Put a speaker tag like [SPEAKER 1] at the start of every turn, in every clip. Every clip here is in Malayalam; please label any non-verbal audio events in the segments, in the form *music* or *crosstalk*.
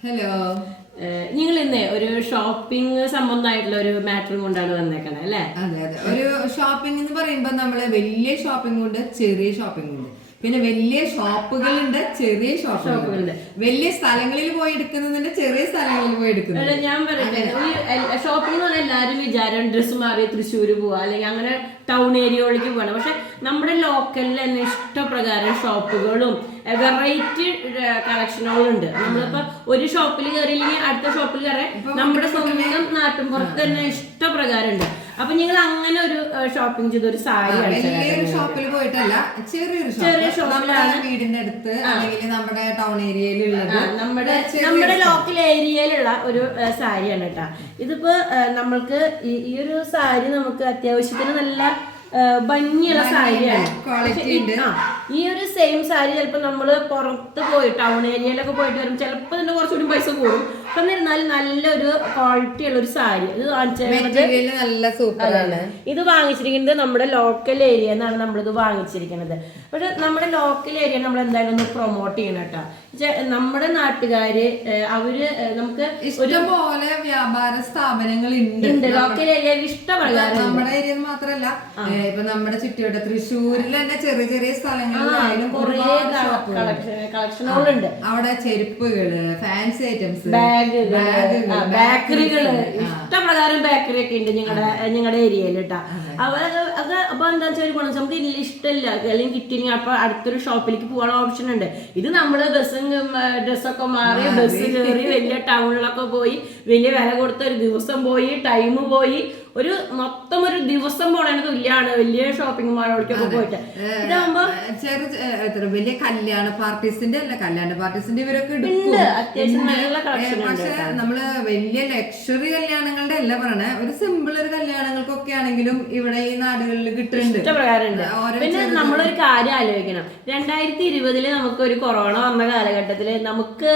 [SPEAKER 1] ഹലോ
[SPEAKER 2] നിങ്ങൾ ഇന്ന് ഒരു ഷോപ്പിംഗ് സംബന്ധമായിട്ടുള്ള ഒരു മാറ്റർ കൊണ്ടാണ് വന്നേക്കണേ അല്ലേ?
[SPEAKER 1] അതെ അതെ. ഒരു ഷോപ്പിംഗ് എന്ന് പറയുമ്പോ നമ്മൾ വലിയ ഷോപ്പിംഗ് ഉണ്ട് ചെറിയ ഷോപ്പിംഗ് ഉണ്ട്. പിന്നെ വലിയ ഷോപ്പുകളുണ്ട് ചെറിയ ഷോപ്പുകളുണ്ട്. വലിയ സ്ഥലങ്ങളിൽ പോയി എടുക്കുന്നുണ്ട് ചെറിയ സ്ഥലങ്ങളിൽ പോയി എടുക്കുന്നുണ്ട്
[SPEAKER 2] ഞാൻ പറയട്ടെ. ഷോപ്പിംഗ് എന്ന് പറഞ്ഞാൽ എല്ലാവരും വിചാരം ഡ്രസ്സ് മാറി തൃശ്ശൂർ പോവാ അല്ലെങ്കിൽ അങ്ങനെ ടൗൺ ഏരിയകളിലേക്ക് പോകണം പക്ഷെ നമ്മുടെ ലോക്കലിൽ തന്നെ ഇഷ്ടപ്രകാരം ഷോപ്പുകളും വെറൈറ്റി കളക്ഷനുകളുണ്ട് നമ്മളിപ്പോ ഒരു ഷോപ്പിൽ കയറിയില്ലെങ്കിൽ അടുത്ത ഷോപ്പിൽ കയറാൻ നമ്മുടെ സ്വന്തം നാട്ടിൻ പുറത്ത് തന്നെ ഇഷ്ടപ്രകാരം ഉണ്ട്. അപ്പൊ ഞങ്ങൾ അങ്ങനെ ഒരു ഷോപ്പിംഗ് ചെയ്ത ഒരു സാരി
[SPEAKER 1] വലിയൊരു ഷോപ്പിൽ പോയിട്ടല്ല ചെറിയൊരു ചെറിയ ഷോപ്പിലാണ് വീടിന്റെ അടുത്ത് അല്ലെങ്കിൽ നമ്മുടെ ടൗൺ ഏരിയയിലുള്ളത്
[SPEAKER 2] നമ്മുടെ നമ്മുടെ ലോക്കൽ ഏരിയയിലുള്ള ഒരു സാരിയാണ് കേട്ടാ. ഇതിപ്പോ നമ്മൾക്ക് ഈ ഒരു സാരി നമുക്ക് അത്യാവശ്യത്തിന് നല്ല ഭംഗിയുള്ള സാരിയാണ്. ഈ- ഒരു സെയിം സാരി ചിലപ്പോൾ നമ്മൾ പുറത്ത് പോയി ടൗൺ ഏരിയയിലൊക്കെ പോയിട്ട് വരും ചിലപ്പോൾ തന്നെ കുറച്ചുകൂടി പൈസ കൂടും. പക്ഷെ എന്നിരുന്നാലും നല്ലൊരു ക്വാളിറ്റി ഉള്ള ഒരു സാരി. ഇത്
[SPEAKER 1] നല്ല
[SPEAKER 2] ഇത് വാങ്ങിച്ചിരിക്കുന്നത് നമ്മുടെ ലോക്കൽ ഏരിയ എന്നാണ് ഇത് വാങ്ങിച്ചിരിക്കുന്നത്. പക്ഷെ നമ്മുടെ ലോക്കൽ ഏരിയ നമ്മൾ എന്തായാലും ഒന്ന് പ്രൊമോട്ട് ചെയ്യണം കേട്ടോ. നമ്മുടെ നാട്ടുകാര് അവർ നമുക്ക്
[SPEAKER 1] ഇഷ്ടംപോലെ വ്യാപാര സ്ഥാപനങ്ങൾ ഉണ്ട്.
[SPEAKER 2] ലോക്കൽ ഏരിയയിൽ ഇഷ്ടമാണ്
[SPEAKER 1] നമ്മുടെ ഏരിയ മാത്രല്ല ഇപ്പൊ നമ്മുടെ ചുറ്റുവട്ട തൃശ്ശൂരിൽ തന്നെ ചെറിയ ചെറിയ സ്ഥലങ്ങളിലായാലും
[SPEAKER 2] കളക്ഷനുകളുണ്ട്.
[SPEAKER 1] അവിടെ ചെരുപ്പുകൾ ഫാൻസി ഐറ്റംസ്
[SPEAKER 2] ബേക്കറികൾ. ഇഷ്ടപ്രകാരം ബേക്കറി ഒക്കെ ഉണ്ട് ഞങ്ങളുടെ ഞങ്ങളുടെ ഏരിയയിൽ കേട്ടോ. അവ അത് അപ്പൊ എന്താ വെച്ചാൽ ഒരു ഗുണം നമുക്ക് ഇഷ്ടമില്ല അല്ലെങ്കിൽ കിട്ടിയില്ലെങ്കിൽ അപ്പൊ അടുത്തൊരു ഷോപ്പിലേക്ക് പോകാനുള്ള ഓപ്ഷൻ ഉണ്ട്. ഇത് നമ്മൾ ബസ്സും ഡ്രസ്സൊക്കെ മാറി ബസ് കയറി വലിയ ടൗണിലൊക്കെ പോയി വലിയ വില കൊടുത്ത ഒരു ദിവസം പോയി ടൈം പോയി ഒരു മൊത്തം ഒരു ദിവസം പോണതിന് തുല്യാണ് വലിയ ഷോപ്പിംഗ് മാളുകൾക്കൊക്കെ പോയിട്ട്. ഇതാകുമ്പോ
[SPEAKER 1] ചെറു എത്ര വലിയ കല്യാണ പാർട്ടീസിന്റെ അല്ല കല്യാണ പാർട്ടീസിന്റെ ഇവരൊക്കെ പക്ഷെ നമ്മൾ വലിയ ലക്ഷറി കല്യാണങ്ങളുടെ അല്ല പറയണേ. ഒരു സിമ്പിൾ ഒരു കല്യാണങ്ങൾക്കൊക്കെ ആണെങ്കിലും ഇവിടെ ഈ നാടുകളിൽ കിട്ടുന്നുണ്ട്.
[SPEAKER 2] പിന്നെ നമ്മളൊരു കാര്യം ആലോചിക്കണം. രണ്ടായിരത്തി ഇരുപതിൽ നമുക്ക് ഒരു കൊറോണ വന്ന കാലഘട്ടത്തിൽ നമുക്ക്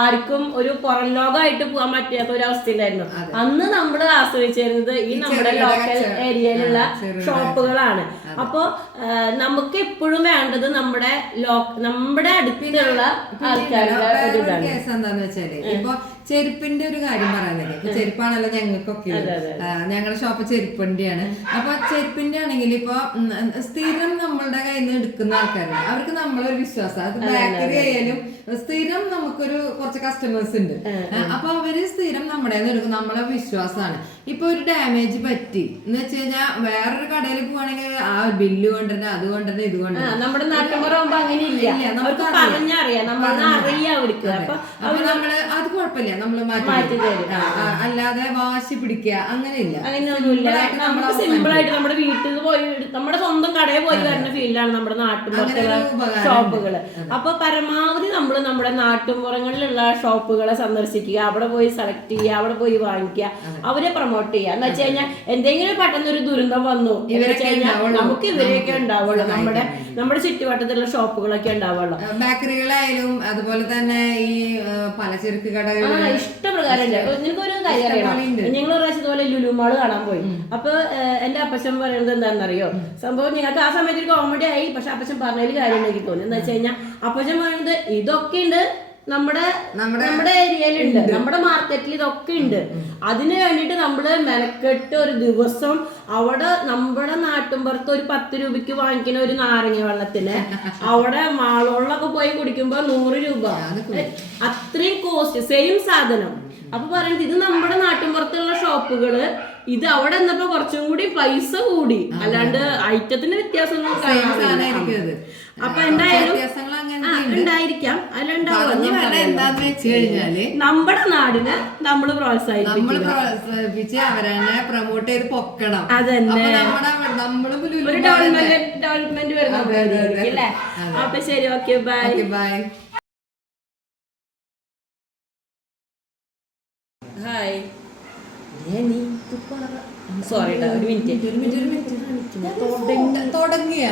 [SPEAKER 2] ആർക്കും ഒരു പുറം ലോകമായിട്ട് പോകാൻ പറ്റാത്ത ഒരു അവസ്ഥ ഉണ്ടായിരുന്നു അന്ന് നമ്മൾ ആശ്രയിച്ചിരുന്നത് ഈ നമ്മുടെ ലോക്കൽ ഏരിയയിലുള്ള ഷോപ്പുകളാണ് അപ്പോ നമുക്ക് എപ്പോഴും വേണ്ടത് നമ്മുടെ നമ്മുടെ അടുത്തുള്ള ആൾക്കാരുടെ ഒരു
[SPEAKER 1] വേറൊരു
[SPEAKER 2] ഇതാണ്.
[SPEAKER 1] കേസ് എന്താന്ന് വെച്ചാൽ ഇപ്പൊ ചെരുപ്പിന്റെ ഒരു കാര്യം പറയാൻ ഇപ്പൊ ചെരുപ്പാണല്ലോ ഞങ്ങൾക്കൊക്കെ ഞങ്ങളുടെ ഷോപ്പ് ചെരുപ്പിന്റെയാണ് അപ്പൊ ചെരുപ്പിന്റെ ആണെങ്കിൽ ഇപ്പൊ സ്ഥിരം നമ്മളുടെ കയ്യിൽ നിന്ന് എടുക്കുന്ന ആൾക്കാരുണ്ട്. അവർക്ക് നമ്മളൊരു വിശ്വാസം. അത് ബാക്കറി ആയാലും സ്ഥിരം നമുക്കൊരു കുറച്ച് കസ്റ്റമേഴ്സ് ഉണ്ട്. അപ്പൊ അവർ സ്ഥിരം നമ്മുടെ എടുക്കും. നമ്മളെ വിശ്വാസമാണ്. ഇപ്പൊ ഒരു ഡാമേജ് പറ്റി. എന്ന് വെച്ച് കഴിഞ്ഞാൽ വേറൊരു കടയിൽ പോവാണെങ്കിൽ ആ ബില്ല് കൊണ്ടുവരണം അത് കൊണ്ടുവരണം ഇത് കൊണ്ടുവരണം
[SPEAKER 2] നമ്മുടെ നാട്ടിൻപുറമാകുമ്പോ അങ്ങനെ ഇല്ല
[SPEAKER 1] ഇല്ല,
[SPEAKER 2] അവർക്ക് പറഞ്ഞറിയാം അറിയാം അവർക്ക് അപ്പൊ
[SPEAKER 1] നമ്മൾ അത് കുഴപ്പമില്ല നമ്മൾ മാറ്റി അല്ലാതെ വാശി പിടിക്കുക അങ്ങനെയില്ല.
[SPEAKER 2] അങ്ങനെയൊന്നുമില്ല. നമുക്ക് സിമ്പിൾ ആയിട്ട് നമ്മുടെ വീട്ടിൽ പോയി നമ്മുടെ സ്വന്തം കടയിൽ പോയി വരുന്ന ഫീലാണ് നമ്മുടെ
[SPEAKER 1] ഒരു
[SPEAKER 2] ഷോപ്പുകൾ. അപ്പൊ പരമാവധി നമ്മൾ നമ്മുടെ നാട്ടുപുറങ്ങളിലുള്ള ഷോപ്പുകളെ സന്ദർശിക്കുക അവിടെ പോയി സെലക്ട് ചെയ്യുക അവിടെ പോയി വാങ്ങിക്കുക അവരെ പ്രൊമോട്ട് ചെയ്യുക. എന്ന് വെച്ച് കഴിഞ്ഞാൽ എന്തെങ്കിലും പെട്ടെന്ന് ഒരു ദുരന്തം വന്നു എന്ന് വെച്ച് കഴിഞ്ഞാൽ നമുക്ക് ഇവരെയൊക്കെ ഉണ്ടാവുള്ളൂ. നമ്മുടെ നമ്മുടെ ചുറ്റുവട്ടത്തിലുള്ള ഷോപ്പുകളൊക്കെ ഉണ്ടാവുള്ളൂ.
[SPEAKER 1] ബേക്കറികളായാലും അതുപോലെ തന്നെ ഈ പലചരക്ക് കടകൾ
[SPEAKER 2] ഇഷ്ടപ്രകാരം നിനക്കൊരു കാര്യം അറിയണം? ഞങ്ങൾ ഒരു പ്രാവശ്യം ഇതുപോലെ ലുലുമാൾ കാണാൻ പോയി. അപ്പൊ എന്റെ അപ്പച്ചൻ പറയുന്നത് എന്താണെന്നറിയോ? സംഭവം ഞങ്ങൾക്ക് ആ സമയത്ത് ഒരു കോമഡി ആയി. പക്ഷെ അപ്പച്ചൻ പറഞ്ഞതിൽ കാര്യം എനിക്ക് തോന്നി എന്താ വെച്ച് കഴിഞ്ഞാൽ അപ്പച്ചൻ പറയുന്നത് ഇതൊക്കെ ഉണ്ട്. നമ്മുടെ നമ്മുടെ ഏരിയയിലുണ്ട്. നമ്മുടെ മാർക്കറ്റിൽ ഇതൊക്കെ ഉണ്ട്. അതിന് വേണ്ടിയിട്ട് നമ്മൾ മെനക്കെട്ട് ഒരു ദിവസം അവിടെ നമ്മുടെ നാട്ടിൻപുറത്ത് ഒരു പത്ത് രൂപയ്ക്ക് വാങ്ങിക്കുന്ന ഒരു നാരങ്ങ വെള്ളത്തിന് *laughs* അവിടെ മാളോളൊക്കെ പോയി കുടിക്കുമ്പോ നൂറ് രൂപ. അത്രയും കോസ്റ്റ് സെയിം സാധനം. അപ്പൊ പറയുന്നത് ഇത് നമ്മുടെ നാട്ടിൻപുറത്തുള്ള ഷോപ്പുകൾ ഇത് അവിടെ നിന്നപ്പോ കുറച്ചും കൂടി പൈസ കൂടി. അല്ലാണ്ട് ഐറ്റത്തിന്റെ വ്യത്യാസം. അപ്പൊ എന്തായാലും
[SPEAKER 1] വ്യത്യാസങ്ങൾ അങ്ങനെ
[SPEAKER 2] ഉണ്ടായിരിക്കാം.
[SPEAKER 1] എന്താന്ന് വെച്ച് കഴിഞ്ഞാൽ
[SPEAKER 2] നമ്മുടെ നാടിനെ നമ്മൾ പ്രോത്സാഹിപ്പിക്കും
[SPEAKER 1] നമ്മൾ പ്രോത്സാഹിപ്പിച്ച് അവരെന്നെ പ്രൊമോട്ട് ചെയ്ത് പൊക്കണം.
[SPEAKER 2] അതന്നെ. ഒരു ഡെവലപ്മെന്റ് ഡെവലപ്മെന്റ് വരുന്ന പരിപാടിയായിരിക്കും അപ്പൊ ശരി okay bye
[SPEAKER 1] bye
[SPEAKER 2] hi sorry ഒരു മിനിറ്റ്
[SPEAKER 1] ഒരു മിനിറ്റ് ഒരു മിനിറ്റ് തുടങ്ങിയ?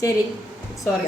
[SPEAKER 2] ശരി സോറി